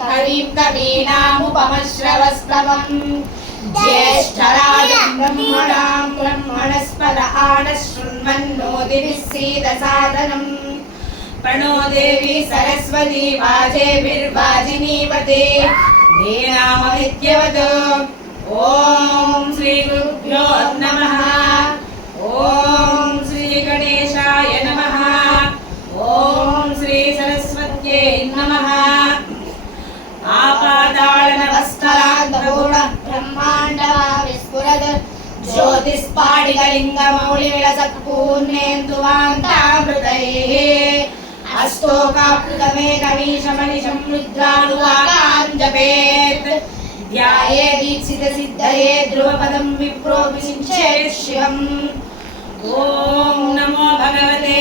कविं कवीनामुपमश्रवस्तमम् ज्येष्ठराजं ब्रह्मणस्पद आनशृण्वन्नोतिभिस्सीदसादनम् प्रणो देवी सरस्वती वाजेभिर्वाजिनीवते धेनामविद्यवत् ॐ श्री गुरुभ्यो नमः। ॐ श्री गणेशाय नमः। ॐ श्री सरस्वत्यै नमः। आपातालनवस्तराग्रगुण ब्रह्माण्ड विस्फुरत् ज्योतिस्पाटिकलिङ्गमौलिविलसत्पूर्णेन्दुवान्तामृतैः अस्तोकाप्लुतमेकमीशमनिशं रुद्रानुवाकां जपेत् ध्याये दीक्षितसिद्धये ध्रुवपदं विप्रो विषिञ्चेत् शिवम्। ॐ नमो भगवते